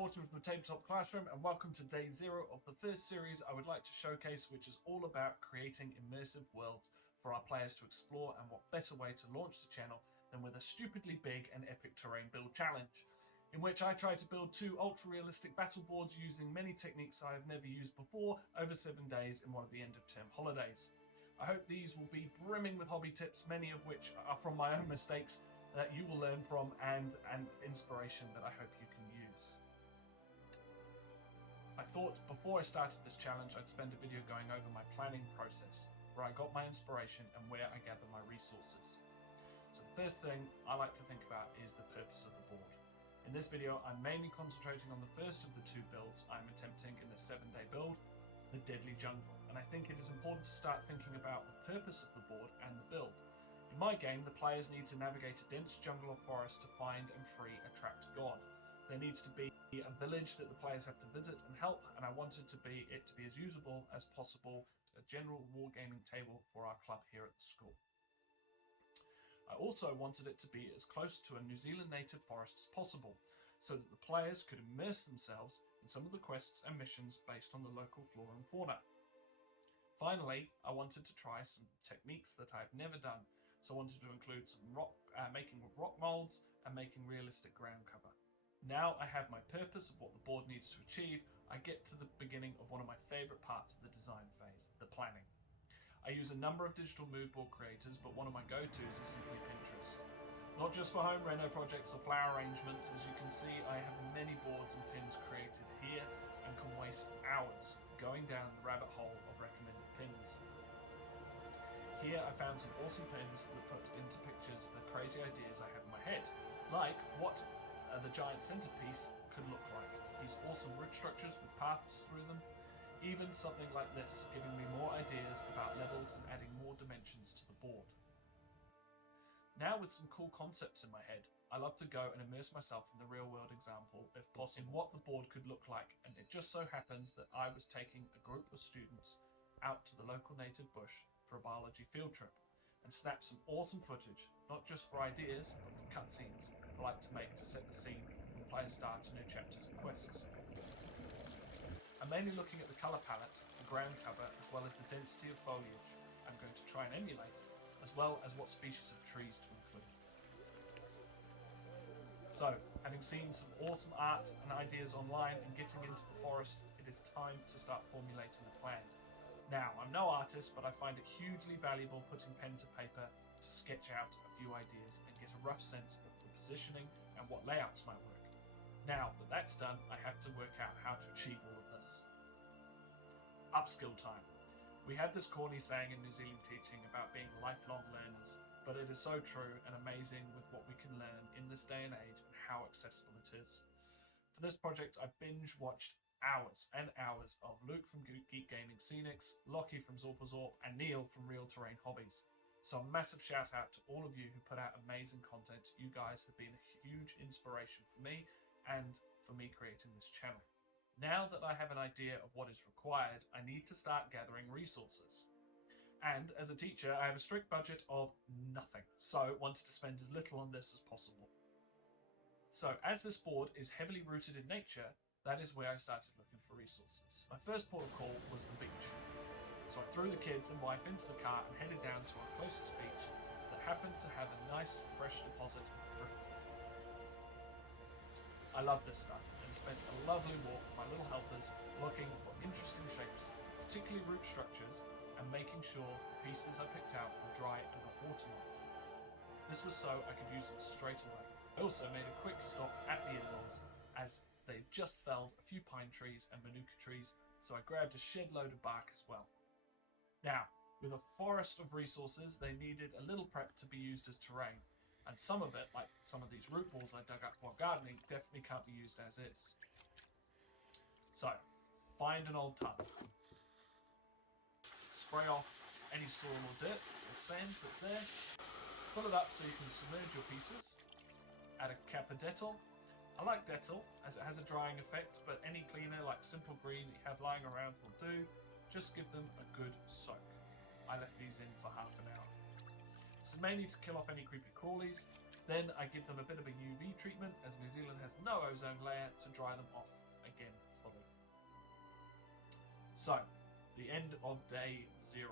Porter with my Tabletop Classroom, and welcome to day 0 of the first series I would like to showcase, which is all about creating immersive worlds for our players to explore, and what better way to launch the channel than with a stupidly big and epic terrain build challenge, in which I try to build 2 ultra-realistic battle boards using many techniques I have never used before over 7 days in one of the end-of-term holidays. I hope these will be brimming with hobby tips, many of which are from my own mistakes that you will learn from, and inspiration that I hope you can use. I thought before I started this challenge I'd spend a video going over my planning process, where I got my inspiration and where I gather my resources. So the first thing I like to think about is the purpose of the board. In this video I'm mainly concentrating on the first of the 2 builds I'm attempting in this 7-day build, the Deadly Jungle, and I think it is important to start thinking about the purpose of the board and the build. In my game, the players need to navigate a dense jungle or forest to find and free a trapped god. There needs to be a village that the players have to visit and help, and I wanted it to be as usable as possible, a general wargaming table for our club here at the school. I also wanted it to be as close to a New Zealand native forest as possible, so that the players could immerse themselves in some of the quests and missions based on the local flora and fauna. Finally, I wanted to try some techniques that I've never done, so I wanted to include some making with rock molds and making realistic ground cover. Now I have my purpose of what the board needs to achieve, I get to the beginning of one of my favourite parts of the design phase, the planning. I use a number of digital mood board creators, but one of my go-tos is simply Pinterest. Not just for home reno projects or flower arrangements, as you can see I have many boards and pins created here and can waste hours going down the rabbit hole of recommended pins. Here I found some awesome pins that put into pictures the crazy ideas I have in my head, like what the giant centerpiece could look like, these awesome root structures with paths through them, even something like this, giving me more ideas about levels and adding more dimensions to the board. Now with some cool concepts in my head, I love to go and immerse myself in the real world example, if possible, in what the board could look like, and it just so happens that I was taking a group of students out to the local native bush for a biology field trip, and snap some awesome footage, not just for ideas, but for cutscenes I like to make to set the scene when players start new chapters and quests. I'm mainly looking at the colour palette, the ground cover, as well as the density of foliage I'm going to try and emulate, as well as what species of trees to include. So, having seen some awesome art and ideas online and getting into the forest, it is time to start formulating the plan. Now, I'm no artist, but I find it hugely valuable putting pen to paper to sketch out a few ideas and get a rough sense of the positioning and what layouts might work. Now that that's done, I have to work out how to achieve all of this. Upskill time. We had this corny saying in New Zealand teaching about being lifelong learners, but it is so true and amazing with what we can learn in this day and age and how accessible it is. For this project, I binge watched hours and hours of Luke from Geek Gaming Scenics, Lockie from Zorp, and Neil from Real Terrain Hobbies. So a massive shout out to all of you who put out amazing content. You guys have been a huge inspiration for me and for me creating this channel. Now that I have an idea of what is required, I need to start gathering resources. And as a teacher, I have a strict budget of nothing, so wanted to spend as little on this as possible. So as this board is heavily rooted in nature, that is where I started looking for resources. My first port of call was the beach. So I threw the kids and wife into the car and headed down to our closest beach that happened to have a nice fresh deposit of driftwood. I love this stuff and spent a lovely walk with my little helpers looking for interesting shapes, particularly root structures, and making sure the pieces I picked out were dry and not waterlogged. This was so I could use them straight away. I also made a quick stop at the in-laws as they just felled a few pine trees and manuka trees, so I grabbed a shed load of bark as well. Now, with a forest of resources, they needed a little prep to be used as terrain, and some of it, like some of these root balls I dug up while gardening, definitely can't be used as is. So, find an old tub. Spray off any soil or dirt or sand that's there. Fill it up so you can submerge your pieces. Add a cap of Dettol. I like Dettol as it has a drying effect, but any cleaner like Simple Green that you have lying around will do. Just give them a good soak. I left these in for half an hour. This is mainly to kill off any creepy crawlies. Then I give them a bit of a UV treatment, as New Zealand has no ozone layer, to dry them off again fully. So, the end of day 0.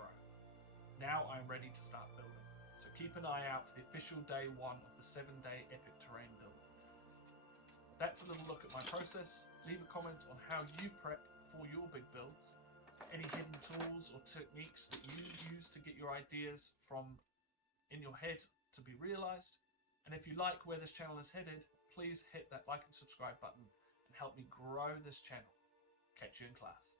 Now I'm ready to start building. So keep an eye out for the official day 1 of the 7-day epic terrain build. That's a little look at my process. Leave a comment on how you prep for your big builds, any hidden tools or techniques that you use to get your ideas from in your head to be realized. And if you like where this channel is headed, please hit that like and subscribe button and help me grow this channel. Catch you in class.